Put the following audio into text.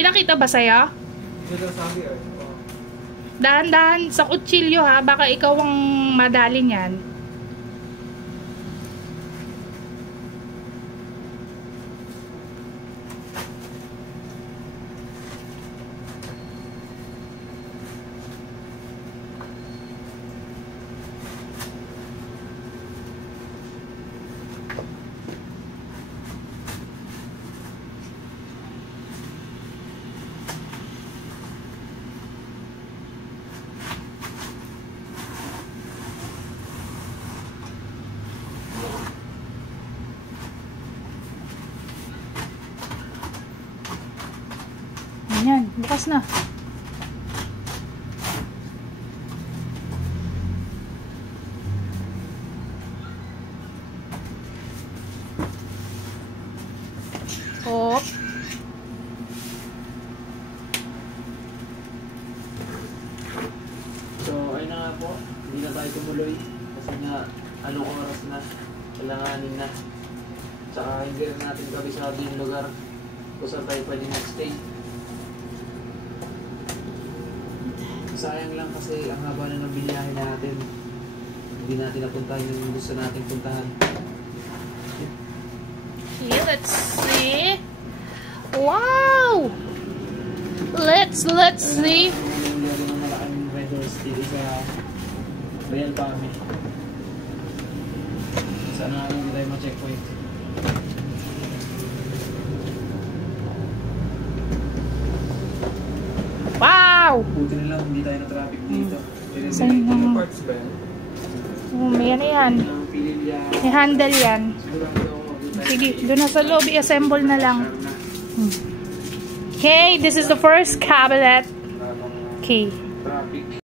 Pinakita ba sa'yo? Sabi eh. Dahan-dahan sa kutsilyo ha. Baka ikaw ang madali niyan. Ayan, bukas na. Oh. So, ayun na nga po. Hindi na tayo tumuloy. Kasi nga, anong oras na. Kailanganin na. Tsaka hindi rin natin kabisado yung lugar kung saan tayo pwede mag-stay. Sayang lang kasi ang haba na ng biniyahe natin. Hindi natin napuntahan yung gusto natin puntahan. Okay, let's see. Wow! Let's see. Yung laro ng malaking red horse dito sa Real Pami. Sana hindi tayo ma-checkpoint. Wow! Buti na lang hindi tayo na traffic dito. Saan yung parts ba yan? may ano yan. May handle yan. Sige, doon na sa lobby. Assemble na lang. Okay, this is the first cabinet. Okay.